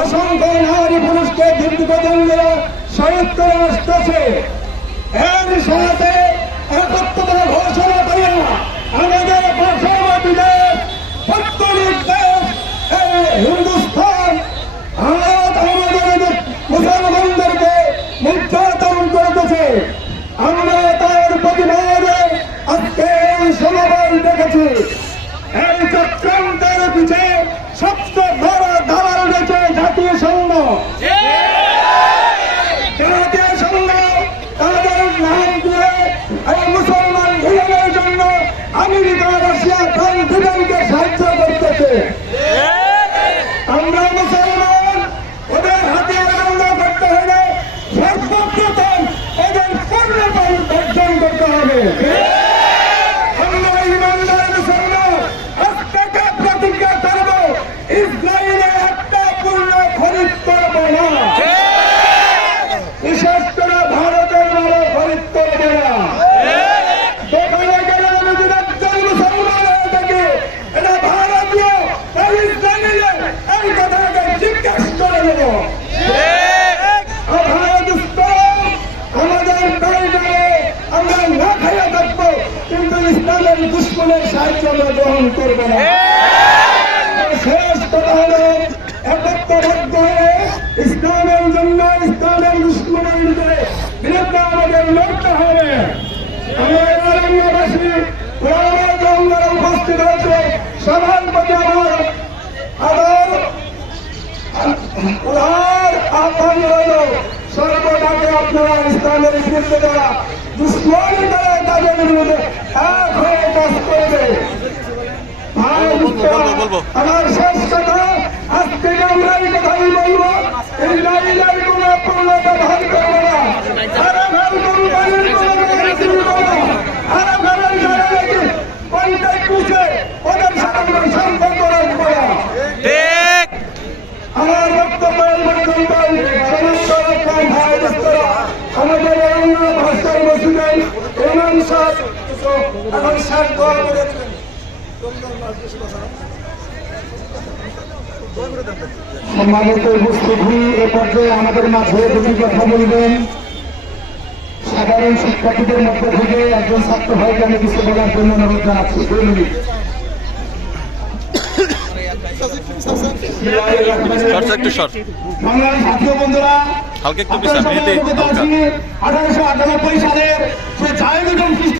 অসংখ্য নারী পুরুষকে দীর্ঘদণ্ডে শহীদ করে আসতেছে। এর সাথে একত্রতা ঘোষণা করে আমাদের পার্শ্ববর্তী দেশ পৌত্তলিক দেশ হিন্দুস্তান আমাদের মুসলমানদেরকে নির্যাতন করতেছে। আমরা তার প্রতিবাদে আজকে এই সমাবেশ দেখেছি। এই চক্রান্তের পিছিয়ে সবচেয়ে বড় দালাল রয়েছে জাতীয় সংঘ। জাতীয় সংঘ তাদের নাম দিয়ে এই মুসলমান ভুলের জন্য আমেরিকা, রাশিয়া, ফ্রান্স, ব্রিটেনকে সাহায্য করতেছে। আমরা মুসলমান, ওদের হাতিয়ার বন্ধ করতে হলে সর্বপ্রথম ওদের পণ্যপাল বর্জন করতে হবে। আমরা ইমানদার মুসলমান আজ থেকে প্রতিজ্ঞা করব, ইসরায়েলে একটা পণ্য খরিদ করব না, বিশেষ করে ভারতের মাল খরিদ করব না। দোকানে গেলে আমি যদি একজন মুসলমান হয়ে থাকি, এটা ভারতীয় ইসরায়েলে এই কথাকে জিজ্ঞেস করে নেব। আমাদের প্রয়োজনে আমরা না খাইয়া থাকবো, কিন্তু ইসলামের দুশ্মনের সাহায্য আমরা গ্রহণ করবো না। শেষ কথা হলো একত্রবদ্ধ হয়ে ইসলামের জন্য, ইসলামের দুশ্মনের বিরুদ্ধে আমাদের লড়তে হবে। বাসী উপস্থিত হয়েছে, সবার প্রতি আমার উদার আহ্বান রইল, সর্বদাকে আপনারা ইসলামের বিরুদ্ধে যারা দুশ্মনী করে তাদের বিরুদ্ধে এক হয়ে কাজ করবে। আমার শেষ কথা, আজ থেকে আমরা এই কথাই বলবো, ইসরায়েলের কোন পণ্যতা ধার করবো না, আরবের কোম্পানির কোন আরবের যারা নাকি কন্ট্যাক্ট করছে ওদের সাথে আমরা সম্পর্ক রাখবো না। আমার বক্তব্যের পর্যন্ত আমাদের ভাষার মসজিদের ইমাম সাহেব এখন শেষ দোয়া করে দেবেন। সম্মানিত উপস্থিতি, এ পর্যায়ে আমাদের মাঝে দুটি কথা বলবেন। সাধারণ শিক্ষার্থীদের মধ্যে থেকে একজন ছাত্র ভাইকে আমি কিছু বলার জন্য অনুরোধ জানাচ্ছি। 2 মিনিট। বাংলার জাতীয় বন্ধুরা, 1898 সালের যে জায়গা